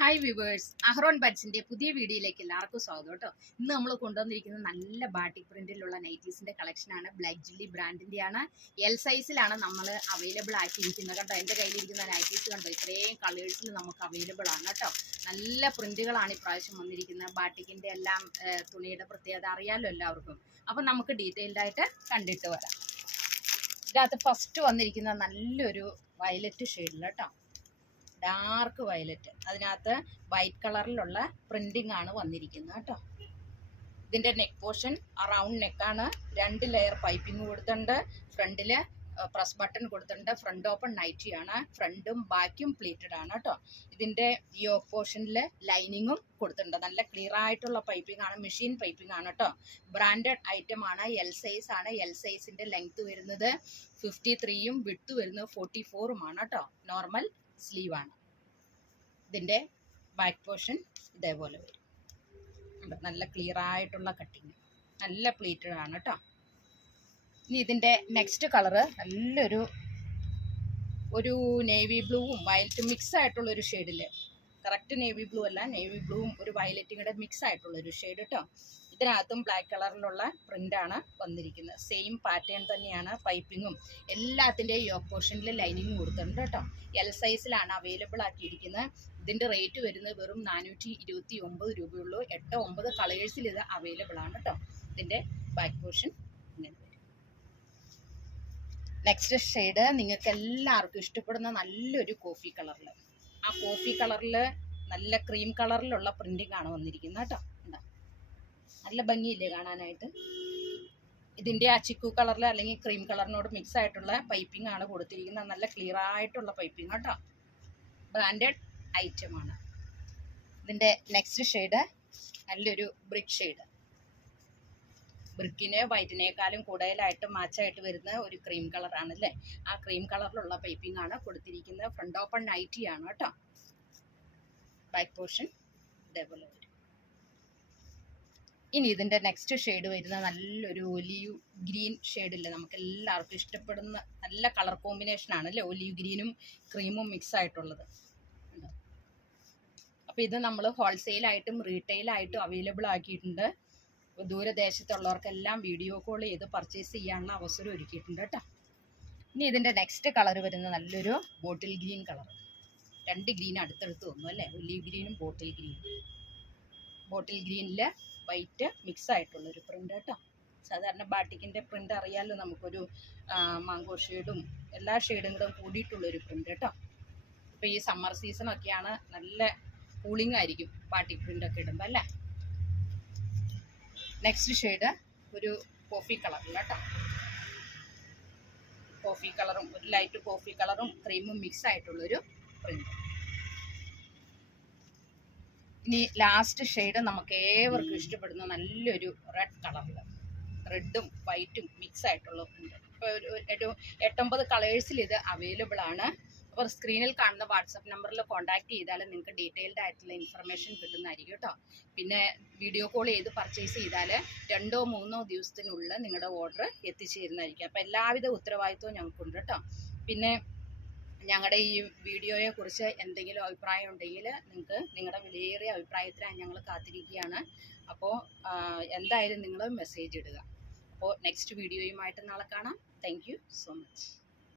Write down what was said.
Hi viewers, അഹ്റോൺ ബഡ്സിന്റെ പുതിയ വീഡിയോയിലേക്ക് എല്ലാവർക്കും സ്വാഗതം കേട്ടോ. ഇന്ന് നമ്മൾ കൊണ്ടുവന്നിരിക്കുന്നത് നല്ല ബാട്ടിക് പ്രിന്റിലുള്ള നൈറ്റീസിന്റെ കളക്ഷനാണ്. ബ്ലാക്ക് ജില്ലി ബ്രാൻഡിന്റെയാണ്. എൽ സൈസിലാണ് നമ്മൾ അവൈലബിൾ ആക്കിയിരിക്കുന്നത് കേട്ടോ. എൻ്റെ കയ്യിലിരിക്കുന്ന നൈറ്റീസ് കണ്ടോ, ഇത്രയും കളേഴ്സിൽ നമുക്ക് അവൈലബിൾ ആണ് കേട്ടോ. നല്ല പ്രിന്റുകളാണ് ഇപ്രാവശ്യം വന്നിരിക്കുന്നത്. ബാട്ടിക്കിന്റെ എല്ലാം തുണിയുടെ പ്രത്യേകത അറിയാമല്ലോ എല്ലാവർക്കും. അപ്പം നമുക്ക് ഡീറ്റെയിൽഡ് ആയിട്ട് കണ്ടിട്ട് വരാം. ഇതിനകത്ത് ഫസ്റ്റ് വന്നിരിക്കുന്ന നല്ലൊരു വയലറ്റ് ഷെയ്ഡിൽ കേട്ടോ, ഡാർക്ക് വയലറ്റ്. അതിനകത്ത് വൈറ്റ് കളറിലുള്ള പ്രിന്റിംഗ് ആണ് വന്നിരിക്കുന്നത് കേട്ടോ. ഇതിന്റെ നെക്ക് പോർഷൻ റൗണ്ട് നെക്കാണ്. 2 ലെയർ പൈപ്പിംഗ് കൊടുത്തിട്ടുണ്ട്. ഫ്രണ്ടില് പ്രസ് ബട്ടൺ കൊടുത്തിട്ടുണ്ട്. ഫ്രണ്ട് ഓപ്പൺ നൈറ്റിയാണ്. ഫ്രണ്ടും ബാക്കും പ്ലീറ്റഡ് ആണ് കേട്ടോ. ഇതിന്റെ യോക്ക് പോർഷനിൽ ലൈനിങ്ങും കൊടുത്തിട്ടുണ്ട്. നല്ല ക്ലിയർ ആയിട്ടുള്ള പൈപ്പിംഗ് ആണ്. മെഷീൻ പൈപ്പിംഗ് ആണ് കേട്ടോ. ബ്രാൻഡഡ് ഐറ്റം ആണ്. എൽ സൈസ് ആണ്. എൽ സൈസിന്റെ ലെങ്ത് വരുന്നത് 53ഉം വിഡ്ത്ത് വരുന്നത് 44ഉമാണ് കേട്ടോ. നോർമൽ സ്ലീവ് ആണ്. ഇതിൻ്റെ ബാക്ക് പോർഷൻ ഇതേപോലെ വരും. നല്ല ക്ലിയർ ആയിട്ടുള്ള കട്ടിങ്, നല്ല പ്ലീറ്റഡ് ആണ് കേട്ടോ. ഇനി ഇതിൻ്റെ നെക്സ്റ്റ് കളറ് ഒരു നേവി ബ്ലൂവും വയലറ്റും മിക്സ് ആയിട്ടുള്ളൊരു ഷെയ്ഡിൽ, കറക്റ്റ് നേവി ബ്ലൂ അല്ല, നേവി ബ്ലൂവും ഒരു വയലറ്റും കൂടെ മിക്സ് ആയിട്ടുള്ളൊരു ഷെയ്ഡ് കേട്ടോ. ഇതിനകത്തും ബ്ലാക്ക് കളറിലുള്ള പ്രിൻ്റാണ് വന്നിരിക്കുന്നത്. സെയിം പാറ്റേൺ തന്നെയാണ്. പൈപ്പിങ്ങും എല്ലാത്തിൻ്റെയും യോക്ക് പോർഷനിൽ ലൈനിങ്ങും കൊടുത്തിട്ടുണ്ട് കേട്ടോ. എൽ സൈസിലാണ് അവൈലബിൾ ആക്കിയിരിക്കുന്നത്. ഇതിൻ്റെ റേറ്റ് വരുന്നത് വെറും 429 രൂപയുള്ളൂ. 8-9 കളേഴ്സിൽ ഇത് അവൈലബിൾ ആണ് കേട്ടോ. ഇതിൻ്റെ ബാക്ക് പോർഷൻ ഇങ്ങനെ വരും. നെക്സ്റ്റ് ഷെയ്ഡ് നിങ്ങൾക്ക് എല്ലാവർക്കും ഇഷ്ടപ്പെടുന്ന നല്ലൊരു കോഫി കളറിൽ, ആ കോഫി കളറിൽ നല്ല ക്രീം കളറിലുള്ള പ്രിൻറ്റിംഗ് ആണ് വന്നിരിക്കുന്നത് കേട്ടോ. നല്ല ഭംഗിയില്ലേ കാണാനായിട്ട്. ഇതിൻ്റെ ആ ചിക്കു കളറിൽ അല്ലെങ്കിൽ ക്രീം കളറിനോട് മിക്സ് ആയിട്ടുള്ള പൈപ്പിംഗ് ആണ് കൊടുത്തിരിക്കുന്നത്. നല്ല ക്ലിയർ ആയിട്ടുള്ള പൈപ്പിംഗ് കേട്ടോ. ബ്രാൻഡഡ് ഐറ്റമാണ്. ഇതിൻ്റെ നെക്സ്റ്റ് ഷെയ്ഡ് നല്ലൊരു ബ്രിക്ക് ഷെയ്ഡ്. ബ്രിക്കിന് വൈറ്റിനേക്കാളും കൂടുതലായിട്ട് മാച്ചായിട്ട് വരുന്ന ഒരു ക്രീം കളറാണ് അല്ലേ. ആ ക്രീം കളറിലുള്ള പൈപ്പിംഗ് ആണ് കൊടുത്തിരിക്കുന്നത്. ഫ്രണ്ട് ഓപ്പൺ നൈറ്റിയാണ് കേട്ടോ. ബാക്ക് പോർഷൻ ഇതേപോലെ വരും. ഇനി ഇതിൻ്റെ നെക്സ്റ്റ് ഷെയ്ഡ് വരുന്ന നല്ലൊരു ഒലീവ് ഗ്രീൻ ഷെയ്ഡില്ലേ, നമുക്ക് എല്ലാവർക്കും ഇഷ്ടപ്പെടുന്ന നല്ല കളർ കോമ്പിനേഷൻ ആണ് അല്ലേ. ഒലീവ് ഗ്രീനും ക്രീമും മിക്സ് ആയിട്ടുള്ളത്. അപ്പോൾ ഇത് നമ്മൾ ഹോൾസെയിലായിട്ടും റീറ്റെയിലായിട്ടും അവൈലബിൾ ആക്കിയിട്ടുണ്ട്. ദൂരദേശത്തുള്ളവർക്കെല്ലാം വീഡിയോ കോൾ ചെയ്ത് പർച്ചേസ് ചെയ്യാനുള്ള അവസരം ഒരുക്കിയിട്ടുണ്ട് കേട്ടോ. ഇനി ഇതിൻ്റെ നെക്സ്റ്റ് കളർ വരുന്ന നല്ലൊരു ബോട്ടിൽ ഗ്രീൻ കളർ. 2 ഗ്രീൻ അടുത്തടുത്ത് വന്നു അല്ലേ, ഒലീവ് ഗ്രീനും ബോട്ടിൽ ഗ്രീനും. ബോട്ടിൽ ഗ്രീനിൽ വൈറ്റ് മിക്സ് ആയിട്ടുള്ളൊരു പ്രിൻ്റ് കേട്ടോ. സാധാരണ ബാട്ടിക്കിൻ്റെ പ്രിൻ്റ് അറിയാമല്ലോ, നമുക്കൊരു മാങ്കോ ഷെയ്ഡും എല്ലാ ഷെയ്ഡും കൂടെ കൂടിയിട്ടുള്ളൊരു പ്രിൻ്റ് കേട്ടോ. ഇപ്പോൾ ഈ സമ്മർ സീസണൊക്കെയാണ്, നല്ല കൂളിംഗ് ആയിരിക്കും ബാട്ടിക് പ്രിൻ്റൊക്കെ ഇടുമ്പോൾ അല്ലേ. നെക്സ്റ്റ് ഷെയ്ഡ് ഒരു കോഫി കളറിൽ കേട്ടോ. കോഫി കളറും ഒരു ലൈറ്റ് കോഫി കളറും ക്രീമും മിക്സ് ആയിട്ടുള്ളൊരു പ്രിൻ്റ്. ഇനി ലാസ്റ്റ് ഷെയ്ഡ് നമുക്ക് ഏവർക്കും ഇഷ്ടപ്പെടുന്ന നല്ലൊരു റെഡ് കളറിൽ, റെഡും വൈറ്റും മിക്സ് ആയിട്ടുള്ള ഉണ്ട്. ഇപ്പോൾ ഒരു 8-9 കളേഴ്സിൽ ഇത് അവൈലബിൾ ആണ്. അപ്പോൾ സ്ക്രീനിൽ കാണുന്ന വാട്സപ്പ് നമ്പറിൽ കോൺടാക്ട് ചെയ്താൽ നിങ്ങൾക്ക് ഡീറ്റെയിൽഡ് ആയിട്ടുള്ള ഇൻഫർമേഷൻ കിട്ടുന്നതായിരിക്കും കേട്ടോ. പിന്നെ വീഡിയോ കോൾ ചെയ്ത് പർച്ചേസ് ചെയ്താൽ 2-3 ദിവസത്തിനുള്ളിൽ നിങ്ങളുടെ ഓർഡർ എത്തിച്ചേരുന്നതായിരിക്കും. അപ്പോൾ എല്ലാവിധ ഉത്തരവാദിത്വവും ഞങ്ങൾക്കുണ്ട് കേട്ടോ. പിന്നെ ഞങ്ങളുടെ ഈ വീഡിയോയെ കുറിച്ച് എന്തെങ്കിലും അഭിപ്രായം ഉണ്ടെങ്കിൽ നിങ്ങൾക്ക് നിങ്ങളുടെ വിലയേറിയ അഭിപ്രായത്തിനായി ഞങ്ങൾ കാത്തിരിക്കുകയാണ്. അപ്പോൾ എന്തായാലും നിങ്ങൾ മെസ്സേജ് ഇടുക. അപ്പോൾ നെക്സ്റ്റ് വീഡിയോയുമായിട്ട് നാളെ കാണാം. Thank you so much.